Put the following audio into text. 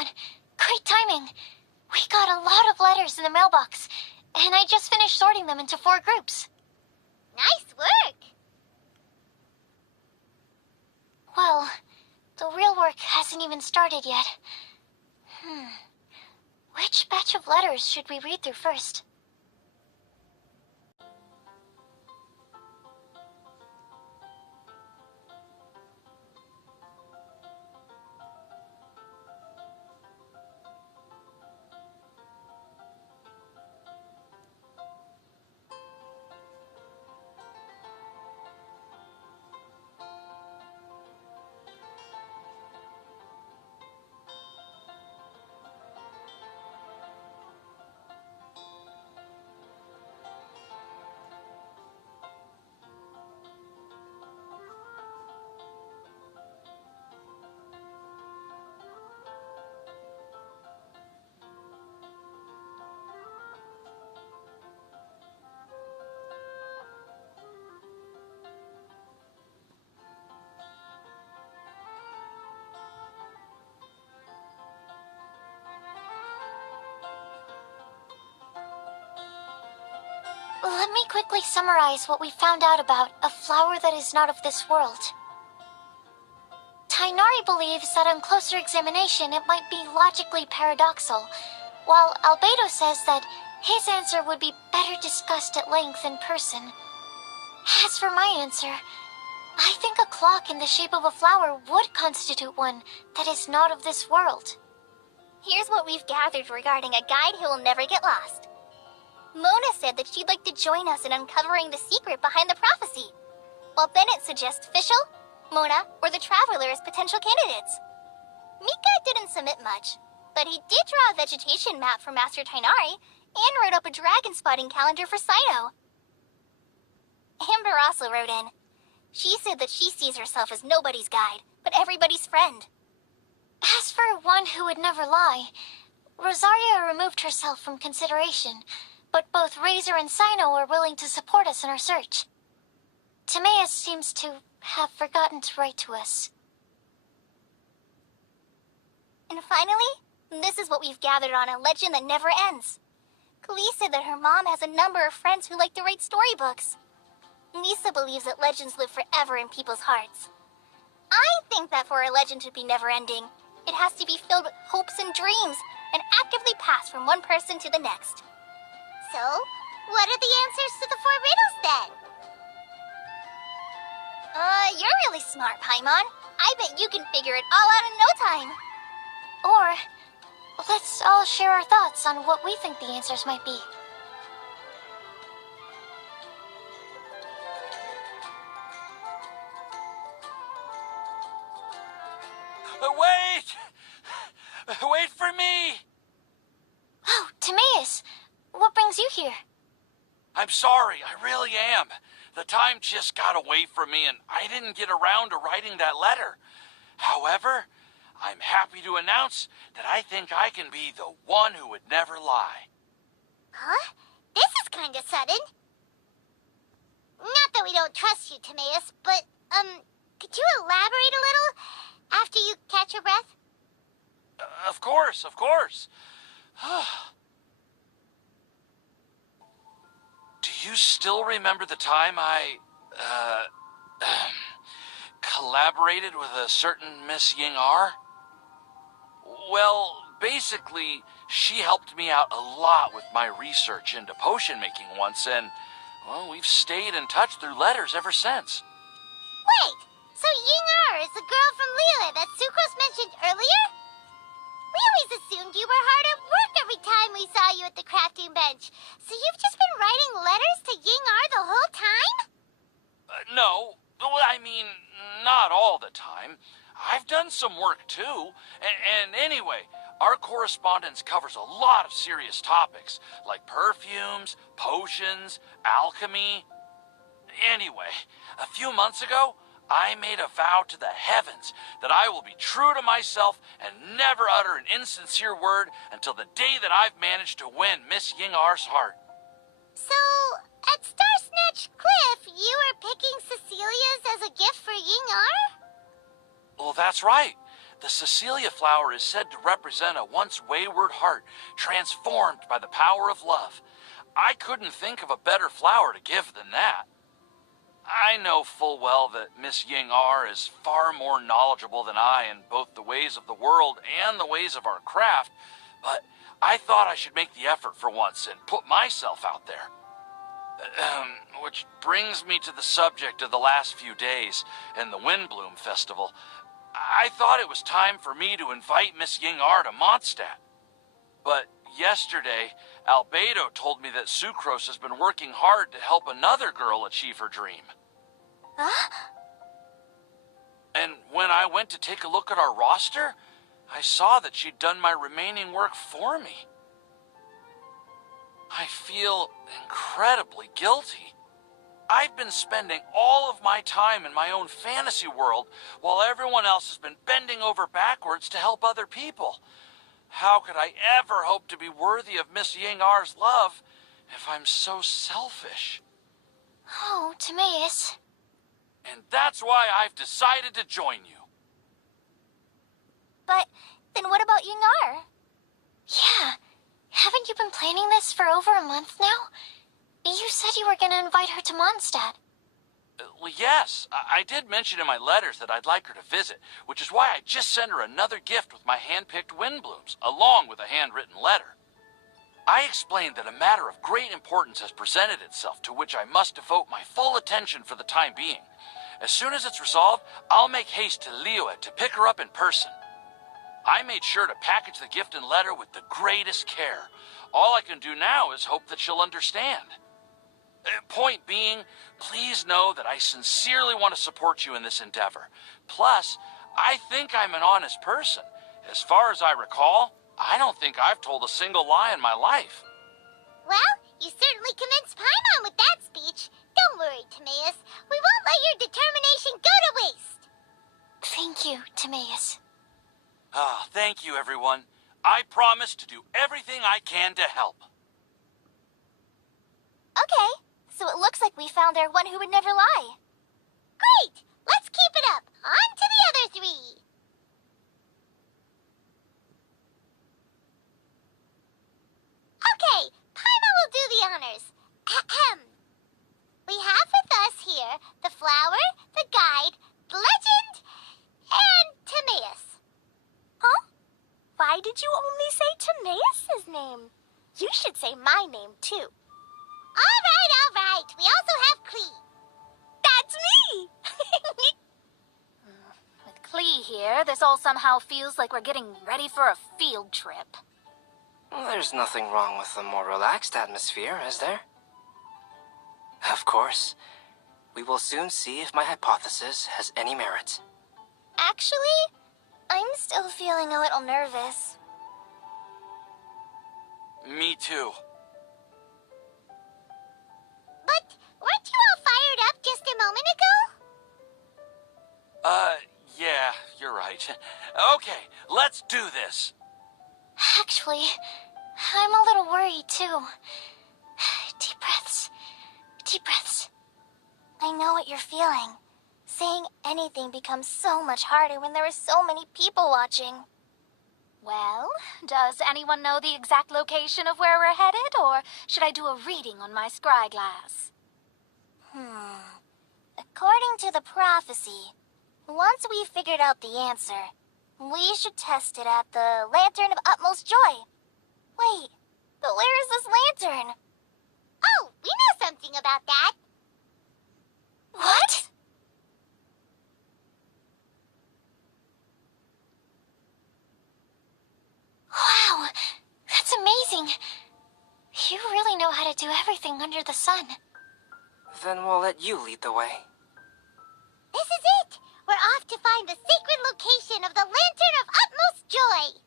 god, great timing. We got a lot of letters in the mailbox, and I just finished sorting them into 4 groups. Nice work! Well, the real work hasn't even started yet. Which batch of letters should we read through first? Let me quickly summarize what we found out about a flower that is not of this world. Tainari believes that on closer examination it might be logically paradoxal, while Albedo says that his answer would be better discussed at length in person. As for my answer, I think a clock in the shape of a flower would constitute one that is not of this world. Here's what we've gathered regarding a guide who will never get lost. Mona said that she'd like to join us in uncovering the secret behind the prophecy, while Bennett suggests Fischl, Mona, or the Traveler as potential candidates. Mika didn't submit much, but he did draw a vegetation map for Master Tainari and wrote up a dragon spotting calendar for Saito. Amber also wrote in. She said that she sees herself as nobody's guide, but everybody's friend. As for one who would never lie, Rosaria removed herself from consideration, but both Razor and Sino are willing to support us in our search. Timaeus seems to have forgotten to write to us. And finally, this is what we've gathered on a legend that never ends. Klee said that her mom has a number of friends who like to write storybooks. Lisa believes that legends live forever in people's hearts. I think that for a legend to be never-ending, it has to be filled with hopes and dreams, and actively passed from one person to the next. So, what are the answers to the 4 riddles then? You're really smart, Paimon. I bet you can figure it all out in no time. Or, let's all share our thoughts on what we think the answers might be. Wait! Wait for me! Oh, Timaeus! What brings you here? I'm sorry, I really am. The time just got away from me and I didn't get around to writing that letter. However, I'm happy to announce that I think I can be the one who would never lie. Huh? This is kinda sudden. Not that we don't trust you, Timaeus, but, could you elaborate a little after you catch your breath? Of course, of course. Do you still remember the time I, collaborated with a certain Miss Ying-R? Well, basically, she helped me out a lot with my research into potion making once, and, well, we've stayed in touch through letters ever since. Wait, so Ying-R is the girl from Liyue that Sucrose mentioned earlier? We always assumed you were hard at work every time we saw you at the crafting bench. So you've just been writing letters to Ying-R the whole time? No. Well, I mean, not all the time. I've done some work too. And anyway, our correspondence covers a lot of serious topics, like perfumes, potions, alchemy. Anyway, a few months ago, I made a vow to the heavens that I will be true to myself and never utter an insincere word until the day that I've managed to win Miss Ying-R's heart. So, at Star Snatch Cliff, you were picking Cecilia's as a gift for Ying-R? Well, that's right. The Cecilia flower is said to represent a once wayward heart transformed by the power of love. I couldn't think of a better flower to give than that. I know full well that Miss Ying R is far more knowledgeable than I in both the ways of the world and the ways of our craft, but I thought I should make the effort for once and put myself out there. Which brings me to the subject of the last few days and the Windbloom Festival. I thought it was time for me to invite Miss Ying R to Mondstadt. But yesterday, Albedo told me that Sucrose has been working hard to help another girl achieve her dream. Huh? And when I went to take a look at our roster, I saw that she'd done my remaining work for me. I feel incredibly guilty. I've been spending all of my time in my own fantasy world while everyone else has been bending over backwards to help other people. How could I ever hope to be worthy of Miss Ying R's love if I'm so selfish? Oh, Timaeus. And that's why I've decided to join you. But then what about Ying R? Yeah. Haven't you been planning this for over a month now? You said you were going to invite her to Mondstadt. Well, yes, I did mention in my letters that I'd like her to visit, which is why I just sent her another gift with my hand-picked Windblooms, along with a handwritten letter. I explained that a matter of great importance has presented itself to which I must devote my full attention for the time being. As soon as it's resolved, I'll make haste to Liyue to pick her up in person. I made sure to package the gift and letter with the greatest care. All I can do now is hope that she'll understand. Point being, please know that I sincerely want to support you in this endeavor. Plus, I think I'm an honest person. As far as I recall, I don't think I've told a single lie in my life. Well, you certainly convinced Paimon with that speech. Don't worry, Timaeus. We won't let your determination go to waste. Thank you, Timaeus. Ah, thank you, everyone. I promise to do everything I can to help. Okay, so it looks like we found our one who would never lie. Great! Let's keep it up. On to the other three. Okay, Paimon will do the honors. Ahem. We have with us here the flower, the guide, the legend, and Timaeus. Huh? Why did you only say Timaeus' name? You should say my name, too. All right. We also have Klee. That's me! With Klee here, this all somehow feels like we're getting ready for a field trip. There's nothing wrong with a more relaxed atmosphere, is there? Of course. We will soon see if my hypothesis has any merit. Actually, I'm still feeling a little nervous. Me too. But weren't you all fired up just a moment ago? Yeah, you're right. Okay, let's do this. Actually, I'm a little worried, too. Deep breaths. Deep breaths. I know what you're feeling. Saying anything becomes so much harder when there are so many people watching. Well, does anyone know the exact location of where we're headed, or should I do a reading on my scry glass? According to the prophecy, once we've figured out the answer, we should test it at the Lantern of Utmost Joy. Wait, but where is this lantern? Oh, we know something about that. What? Wow, that's amazing. You really know how to do everything under the sun. Then we'll let you lead the way. This is it. We're off to find the sacred location of the Lantern of Utmost Joy.